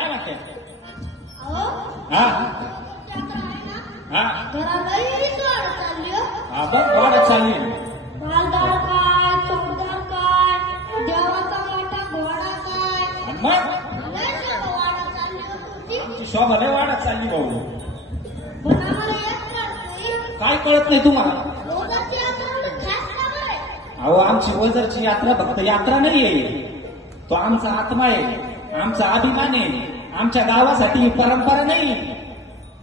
काय अहो हा? ना हा? बघ वाढत चालली मग? हो आमची शोभा लय वाढत चालली भाऊ. काय कळत नाही तुम्हाला? अहो आमची वजरची यात्रा फक्त यात्रा नाहीये. तो आमचा आत्मा आहे. आमचा अभिमान आहे. आमच्या गावासाठी ही परंपरा नाही.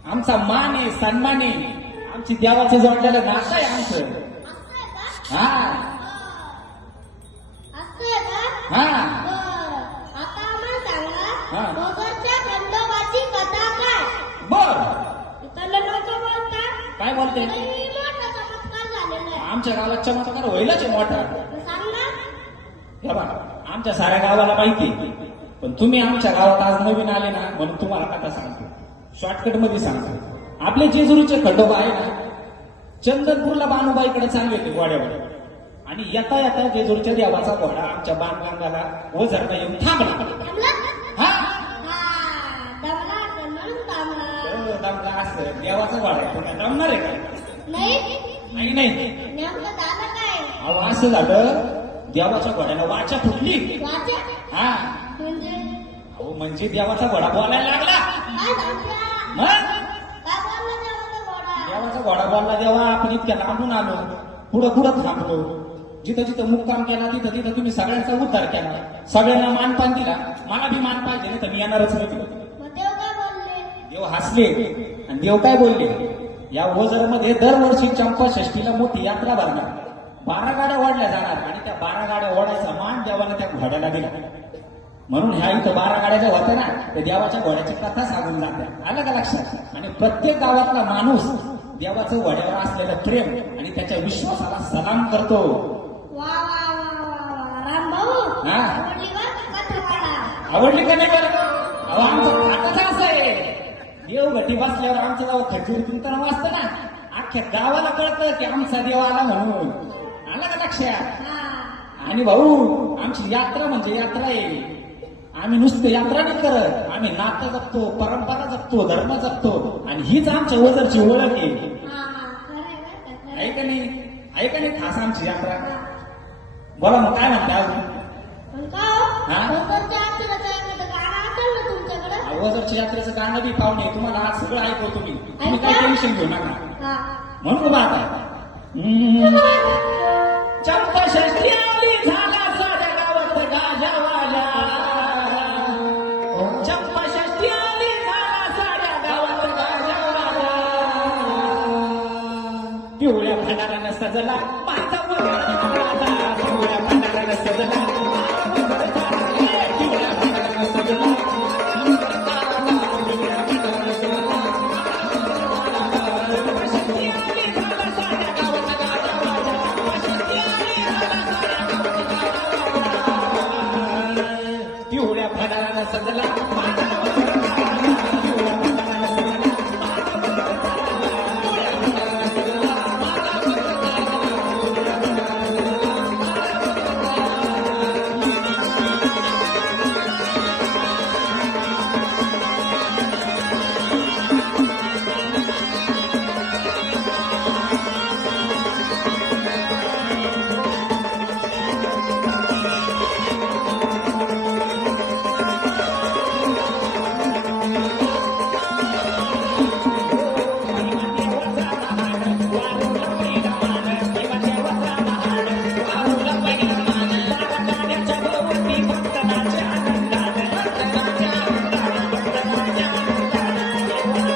आमचा मान आहे सन्मान आहे. आमची देवाचं जोडलेलं नातं आहे आमचं. हा. हा. हा. काय बर. काय बोलते? आमच्या गावात चमत्कार होईलच आहे मोठा. आमच्या साऱ्या गावाला माहिती आहे. पण तुम्ही आमच्या गावात आज नवीन आले ना म्हणून तुम्हाला कथा सांगतो. शॉर्टकटमध्ये सांगतो. आपले जेजुरीचे खंडोबा आहे ना चंदनपूरला बानुबाईकडे चालले होते गोड्यावर आणि येता येता जेजुरीच्या देवाचा घोडा आमच्या बाणगंगाला ओझरला येऊन थांबला. हा? दमला असं. देवाचा घोडा आहे. तो काय दमणार आहे का? नाही. नाही अहो असं झालं देवाच्या घोड्याला वाचा फुटली. वाचा? हा. म्हणजे? अहो म्हणजे देवाचा घोडा बोलायला लागला. मग? देवाचा घोडा बोलला देवा आपण इतक्या लांबून आलो. पुढं पुढं थांबलो जिथं जिथं मुक्काम केला तिथं तिथं तुम्ही सगळ्यांचा उद्धार केला. सगळ्यांना मानपान दिला. मला बी मान पाहिजे नाही तर मी येणारच नाही. देव हसले. आणि देव काय बोलले? या ओझरमध्ये दरवर्षी चंपा षष्टीला मोठी यात्रा भरणार. बारा गाड्या ओढल्या जाणार. आणि त्या बारा गाड्या ओढायचा मान देवाने त्या घोड्याला दिला. म्हणून ह्या इथं बारा गाड्या ज्या होत्या ना त्या देवाच्या घोड्याची कथा सांगून जात्या आलं का लक्षात? आणि प्रत्येक गावातला माणूस देवाचं घोड्यावर असलेलं प्रेम आणि त्याच्या विश्वासाला सलाम करतो. हा. आवडली का नाही बरं? अहो आमचं खातच असं आहे. देव घटी बसल्यावर आमचं गाव खजूर कीर्तन वाजतं ना. अख्ख्या गावाला कळतं की आमचा देव आला म्हणून. आलं का लक्षात? आणि भाऊ आमची यात्रा म्हणजे यात्रा आहे. आम्ही नुसतं यात्रा नाही करत. आम्ही नातं जपतो परंपरा जपतो धर्म जपतो. आणि हीच आमच्या ओझरची ओळख आहे. हा खरं आहे बरं का, खरं आहे. आहे का नाही? आहे का नाही खास आमची यात्रा? बोला मग काय म्हणते अजून? हो? ओझरच्या यात्रेचं गाणं बी पाहुणे तुम्हाला आज सगळं ऐकवतो मी. तुम्ही काय ऐका. टेन्शन घेऊ नका. म्हणून बा आता सजला माझा पिवळ्या सजला पिवळ्या सजला पिवळ्या सजला